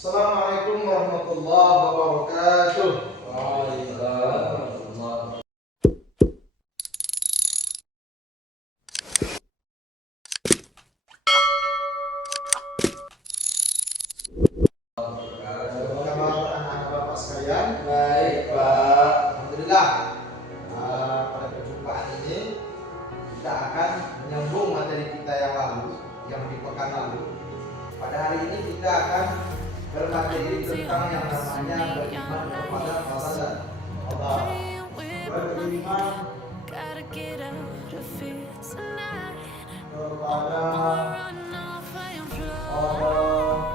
Assalamualaikum warahmatullahi wabarakatuh. Waalaikumsalam. Apa kabar anak-anak Bapak sekalian? Baik, Pak. Alhamdulillah. Pada perjumpaan ini kita akan menyambung materi kita yang lalu, yang di pekan lalu. Pada hari ini kita akan bermateri tentang yang namanya beriman kepada Allah dan Allah. Beriman kepada Allah.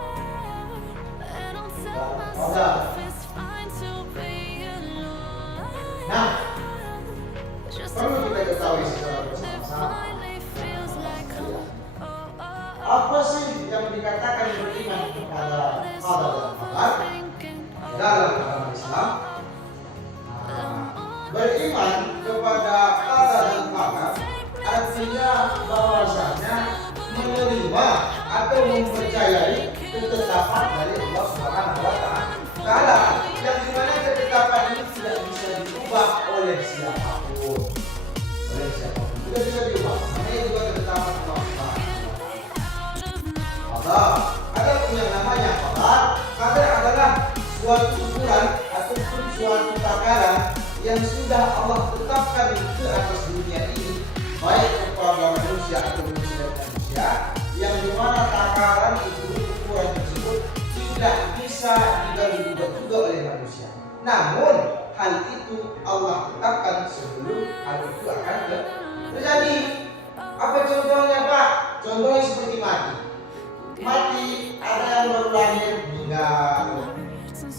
Nah, perlu kita ketahui secara bersama-sama apa sih yang dikatakan beriman kepada Allah dan Qadar dalam agama Islam. Beriman kepada Qadar dan Qadar artinya bahwasanya menerima atau mempercayai ketetapan dari Allah Subhanahu wa Ta'ala, yang dimana ketetapan ini tidak bisa diubah oleh siapapun. Tidak bisa diubah. Namanya juga ketetapan Allah Subhanahu wa Ta'ala. Ada yang namanya qadar. Qadar adalah suatu ukuran ataupun suatu takaran yang sudah Allah tetapkan ke atas dunia ini, baik kepada manusia atau manusia, yang dimana takaran itu, ukuran tersebut tidak bisa diganggu juga oleh manusia. Namun hal itu Allah tetapkan sebelum hal itu akan terjadi. Apa contohnya, Pak? Contohnya seperti mati. Mati, ada yang baru lahir meninggal,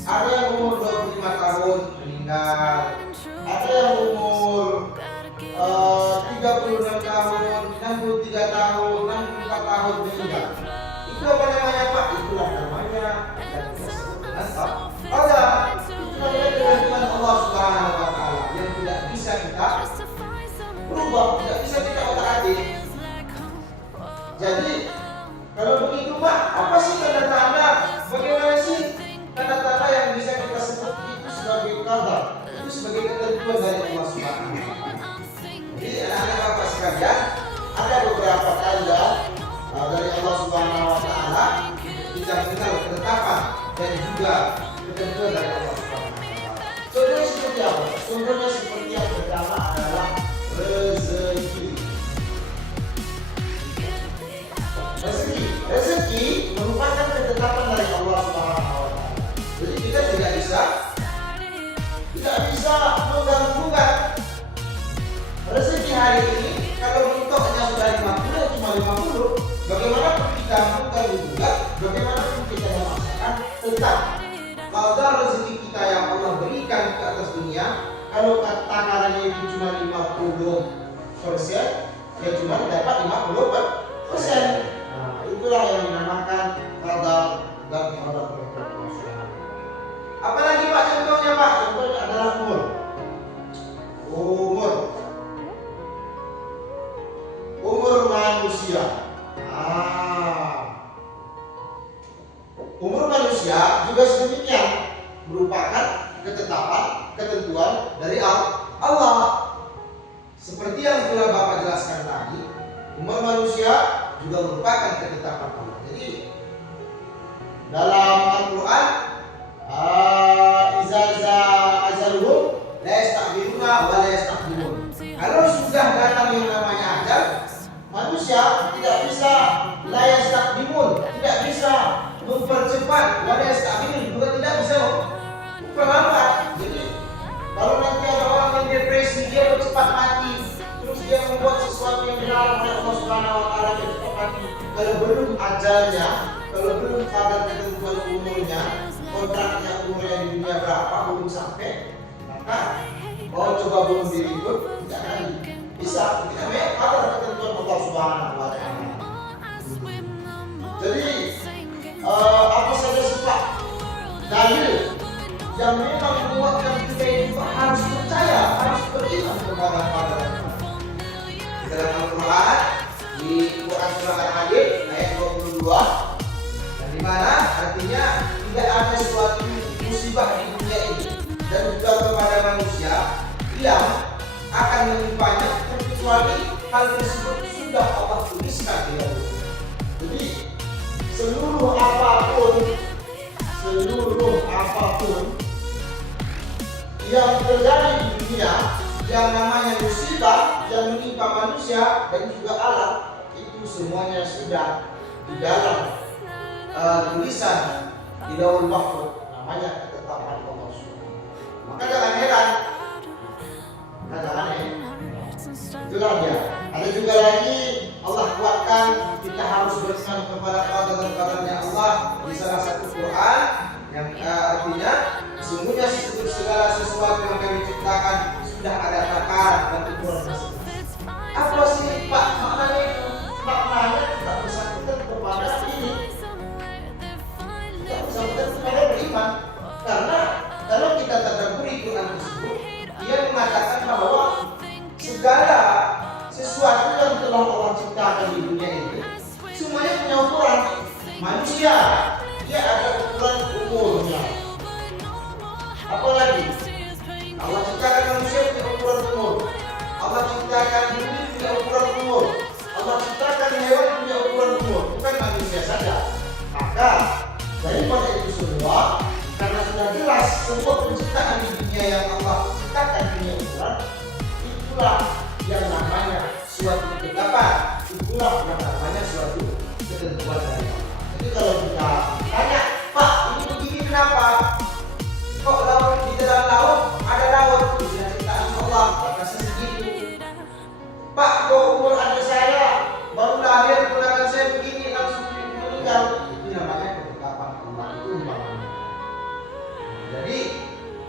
ada yang umur 25 tahun meninggal, ada yang umur 36 tahun, 63 tahun, 64 tahun meninggal. Itu apa namanya, Pak? Itulah namanya yang kita sebut dengan qadar. Itu namanya ketentuan Allah Subhanahu wa Ta'ala yang tidak bisa kita berubah, tidak bisa kita otak-atik. Jadi kalau begitu, Pak, apa sih tanda-tanda? Bagaimana sih tanda-tanda yang bisa kita sebut itu sebagai qadar? Itu sebagai ketentuan dari Allah Subhanahu wa Ta'ala. Jadi anak-anak Bapak sekalian, ada beberapa tanda dari Allah Subhanahu wa Ta'ala kita kenal ketetapan dan juga ketentuan dari Allah Subhanahu wa Ta'ala. Contohnya seperti apa? Contohnya seperti yang pertama adalah rezeki. Rezeki merupakan ketetapan dari Allah Subhanahu wa Ta'ala. Jadi kita tidak bisa mengganggu-ganggukan. Rezeki hari ini kalau mentoknya sudah 50 cuma 50, bagaimana kita mengganggu-ganggukan, bagaimana kita memaksakan, tetap kalau rezeki kita yang Allah berikan ke atas dunia, kalau takarannya itu cuma 50%, ya cuma dapat 50%. Itulah yang dinamakan qadar dan qadar. Apalagi, Pak, contohnya, Pak? Contohnya adalah umur manusia. Umur manusia juga sedemikian, merupakan ketetapan, ketentuan dari Allah. Seperti yang telah Bapak jelaskan tadi, umur manusia juga merupakan ketetapan Allah. Jadi dalam Al-Quran, ajaluhum la yasta'khiruna wa la yastaqdimun. Kalau sudah datang yang namanya ajal, manusia tidak bisa la yastaqdimun, tidak bisa mempercepat, wa la yasta'khirun juga tidak bisa memperlambat. Jadi kalau nanti ada orang yang depresi, dia cepat mati, terus dia membuat sesuatu yang dilarang oleh Allah Subhanahu wa Ta'ala, dia cepat mati. Kalau belum ajalnya, kalau belum kadar ketentuan umurnya, kontraknya umurnya di dunia berapa belum sampai, maka coba bunuh diri pun tidak akan bisa. Itu namanya kadar ketentuan Allah Subhanahu wa Ta'ala. Jadi apa saja sifat dalil yang memang membuatkan kita itu harus percaya, harus beriman kepada Allah. Dalam Al-Quran, di Quran surah Al-Hadid ayat 22, yang dimana mana artinya tidak ada suatu musibah di dunia ini dan juga kepada manusia yang akan menimpanya kecuali hal tersebut sudah Allah tuliskan di dalam. Jadi seluruh apapun yang terjadi di dunia yang namanya musibah yang menimpa manusia dan juga alam, itu semuanya sudah di dalam tulisan di Lauhul Mahfuz, namanya ketetapan Allah Subhanahu. Maka jangan heran, jangan aneh. Itulah dia. Ada juga lagi Allah kuatkan kita harus beriman kepada qada dan qadarnya Allah di salah satu Quran yang artinya sesungguhnya segala sesuatu yang kami ciptakan sudah ada takaran dan ukuran tersebut. Apa sih Pak maknanya itu? Maknanya tidak bersangkutan kepada ini, tidak bersangkutan kepada beriman. Karena kalau kita tadabburi Quran tersebut, dia mengatakan bahwa segala sesuatu yang telah Allah ciptakan di dunia ini semuanya punya ukuran. Manusia dia ada ukuran umurnya. Apalagi Allah ciptakan manusia punya ukuran umur. Allah ciptakan bumi punya ukuran umur. Allah ciptakan hewan punya ukuran umur, bukan manusia saja. Maka daripada itu semua, karena sudah jelas semua penciptaan di dunia yang Allah ciptakan punya ukuran, itulah yang namanya suatu ketetapan, itulah yang namanya suatu ketentuan dari Allah. Jadi kalau kita tanya, Pak ini begini kenapa? Kok laut di dalam laut ada laut? Itu ciptaan Allah, maka segitu. Pak kok umur adik saya baru lahir kemudian saya begini langsung meninggal? Itu namanya ketetapan Allah, itu umpamanya. Jadi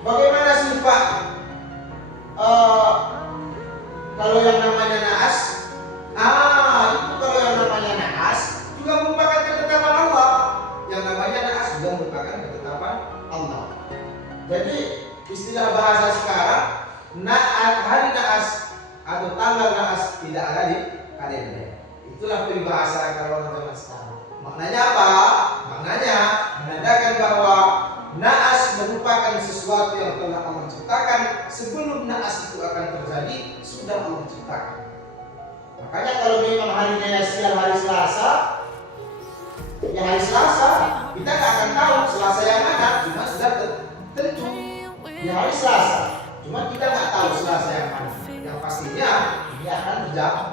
bagaimana sih Pak? Kalau yang namanya naas, itu kalau yang namanya naas juga merupakan ketetapan Allah. Yang namanya naas juga merupakan ketetapan Allah. Jadi istilah bahasa sekarang, hari naas atau tanggal naas tidak ada di kalender. Itulah peribahasa kalau orang zaman sekarang. Maknanya apa? Maknanya menandakan bahwa naas merupakan sesuatu yang telah Allah ciptakan sebelum naas itu akan terjadi, sudah Allah ciptakan. Makanya kalau memang harinya siang hari Selasa, ya hari Selasa kita nggak akan tahu Selasa yang mana, cuma sudah tentu di hari Selasa. Cuma kita nggak tahu Selasa yang mana. Yang pastinya ini akan terjadi.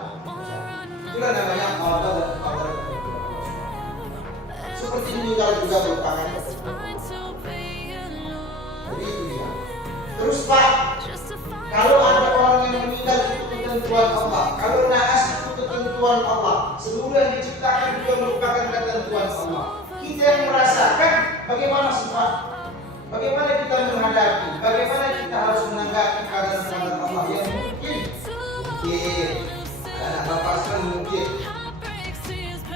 Itulah namanya qada dan qadar. Seperti meninggal juga merupakan ketetapan. Jadi itu dia. Terus Pak, kalau ada orang yang meninggal itu ketentuan Allah. Kalau naas itu ketentuan Allah. Seluruh yang diciptakan juga merupakan ketentuan Allah. Kita yang merasakan bagaimana sih Pak? Bagaimana kita menghadapi? Bagaimana kita harus menanggapi keadaan Allah yang mungkin anak bapak sekalian mungkin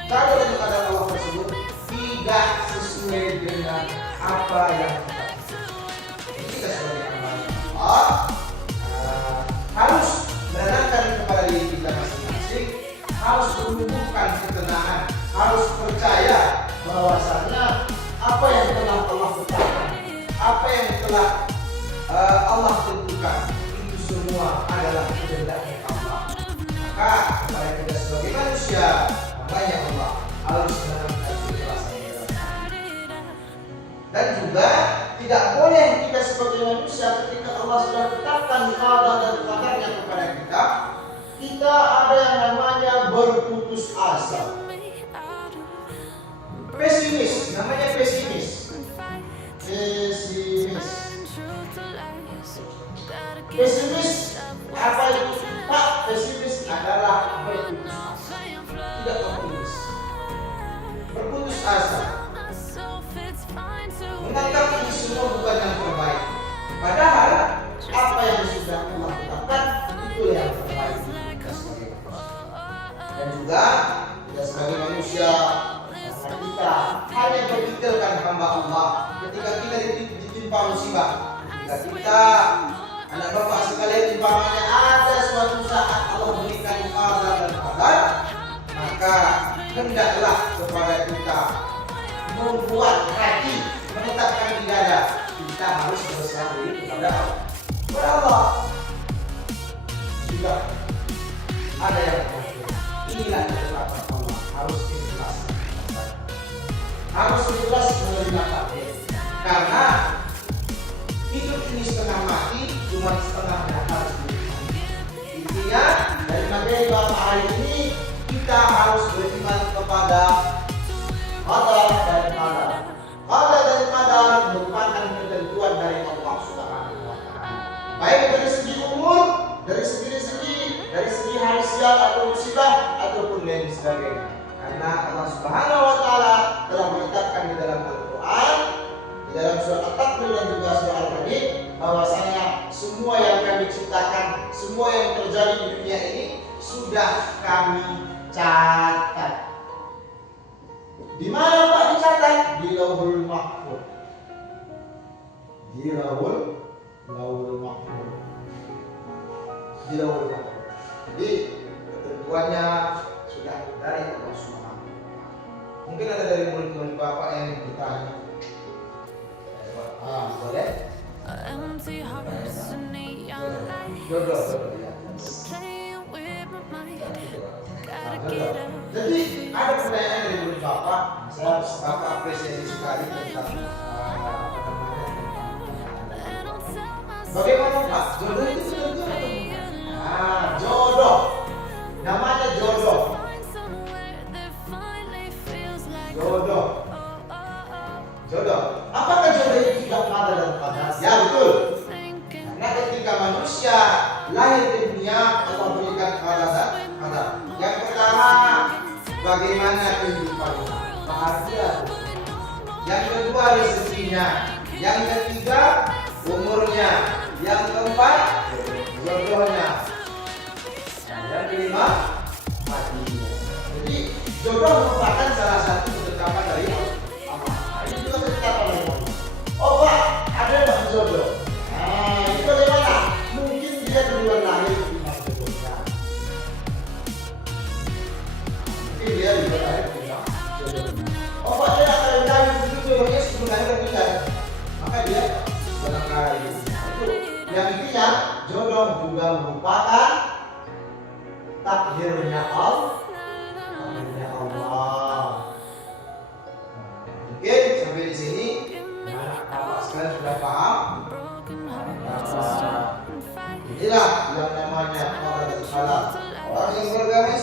kalau keadaan Allah tersebut tidak sesuai dengan apa yang kita sebagai Allah harus menanamkan kepada diri kita masing-masing, harus menumbuhkan ketenangan, harus percaya bahwasanya apa yang telah Allah tetapkan, apa yang telah Allah tentukan, itu semua adalah kehendak Allah. Maka kepada kita sebagai manusia, makanya Allah harus menanamkan keikhlasan dan juga tidak boleh kita sebagai manusia ketika Allah sudah tetapkan qada dan qadarnya kepada kita, kita ada yang namanya berputus asa. Pesimis, namanya pesimis. Pesimis apa itu? Pak, pesimis adalah berputus asa. Tidak optimis. Berputus asa. Menganggap ini semua bukan yang terbaik. Padahal apa yang sudah Allah tetapkan itu yang terbaik kita sebagai manusia. Dan juga kita sebagai manusia, karena kita hanya berpikirkan hamba Allah ketika kita ditimpa musibah, ketika kita anak bapak sekalian umpamanya ada suatu saat Allah berikan qada dan qadar, maka hendaklah kepada kita membuat hati, menetapkan di dada, kita harus berserah diri kepada Allah. Juga ada yang berkata, inilah ketetapan Allah, harus ikhlas. Harus ikhlas menerima takdir. Karena hidup ini setengah mati, cuma setengahnya harus dinikmati. Intinya dari materi bahasa hari ini kita harus beriman kepada qadar dan qadar. Qadar dan qadar merupakan ketentuan dari Allah Subhanahu wa taala. Baik dari segi umur, dari segi rezeki, dari segi hari sial atau musibah ataupun lain sebagainya. Karena Allah Subhanahu wa taala telah menetapkan di dalam Al-Qur'an, di dalam surat At-Takwir dan juga surat Al-Hadid bahwasanya semua yang kami ciptakan, semua yang terjadi di dunia ini sudah kami catat. Di mana Pak dicatat? Di Lauhul Mahfuz. Di Lauhul Mahfuz. Di Lauhul Mahfuz. Jadi ketentuannya sudah dari Allah Subhanahu. Mungkin ada dari murid-murid Bapak yang ditanya. Boleh? Jodoh. Jadi ada pertanyaan dari murid Bapak, saya Bapak apresiasi sekali tentang bagaimana Pak, jodoh itu tentu atau bukan? Jodoh, namanya jodoh. Jodoh. Apakah jodoh itu tidak ada dalam qadar? Ya betul. Karena ketika manusia lahir di dunia, Allah berikan qadar. Yang pertama, bagaimana kehidupannya? Bahagia. Yang kedua, rezekinya. Yang ketiga, umurnya. Yang keempat, jodohnya. Yang kelima, matinya. Jadi jodoh merupakan salah satu ketetapan dari Allah. Ini juga ketetapan dari Allah. Oh Pak, ada yang jodoh. Itu bagaimana? Mungkin dia duluan lahir di masa jodohnya. Mungkin dia duluan lahir di masa jodohnya. Oh Pak, dia akan mencari jodohnya sebelum lahir dan nikah. Maka dia barangkali itu. Yang intinya jodoh juga merupakan takdirnya Allah. Mungkin sampai di sini Bapak sekalian sudah paham. Inilah yang namanya qadar dan qadar. Orang yang beragama